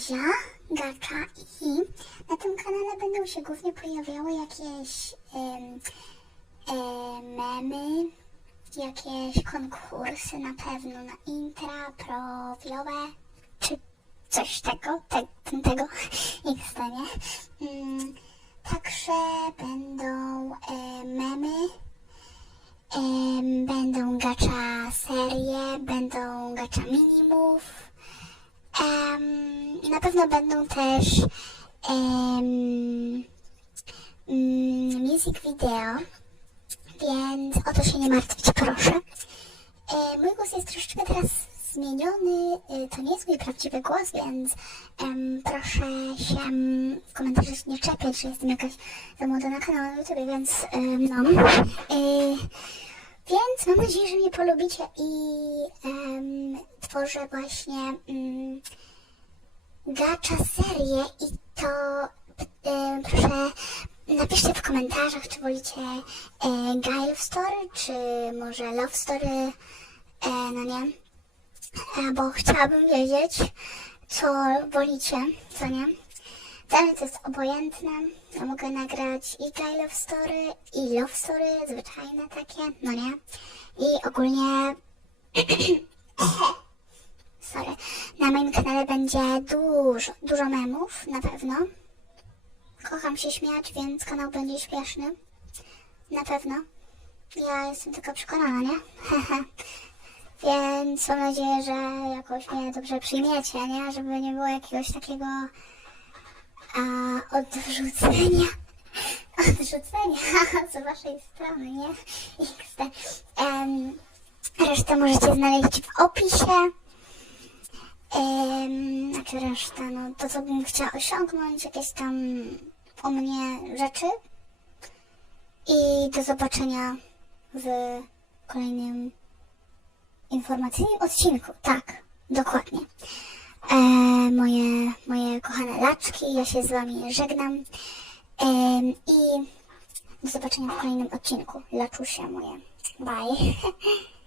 Kazia, Gacza i na tym kanale będą się głównie pojawiały jakieś em, e, memy, jakieś konkursy na pewno na intra, profilowe, czy coś tego, te, tego, XD, nie? Mm, także będą e, memy, em, będą gacza serie, będą gacza minimów, i na pewno będą też mm, music video, więc o to się nie martwcie, proszę. E, mój głos jest troszeczkę teraz zmieniony. E, to nie jest mój prawdziwy głos, więc em, proszę się w komentarzach nie czepiać, że jestem jakaś za młoda na kanał na YouTube, więc em, no. E, więc mam nadzieję, że mnie polubicie i em, tworzę właśnie mm, gacza serię i to e, proszę napiszcie w komentarzach, czy wolicie e, Guy Love Story, czy może Love Story, e, no nie, e, bo chciałabym wiedzieć, co wolicie, co nie. Dla mnie to jest obojętne, ja mogę nagrać i Guy Love Story, i Love Story, zwyczajne takie, no nie. I ogólnie sorry, na moim kanale będzie dużo, dużo memów, na pewno. Kocham się śmiać, więc kanał będzie śmieszny. Na pewno. Ja jestem tylko przekonana, nie? więc mam nadzieję, że jakoś mnie dobrze przyjmiecie, nie? Żeby nie było jakiegoś takiego a, odrzucenia. Odrzucenia z waszej strony, nie? XD. Em, resztę możecie znaleźć w opisie. Em, znaczy reszta, no to co bym chciała osiągnąć, jakieś tam o mnie rzeczy. I do zobaczenia w kolejnym informacyjnym odcinku. Tak, dokładnie. E, moje, moje kochane laczki, ja się z wami żegnam. Em, I do zobaczenia w kolejnym odcinku. Laczusie moje. Bye.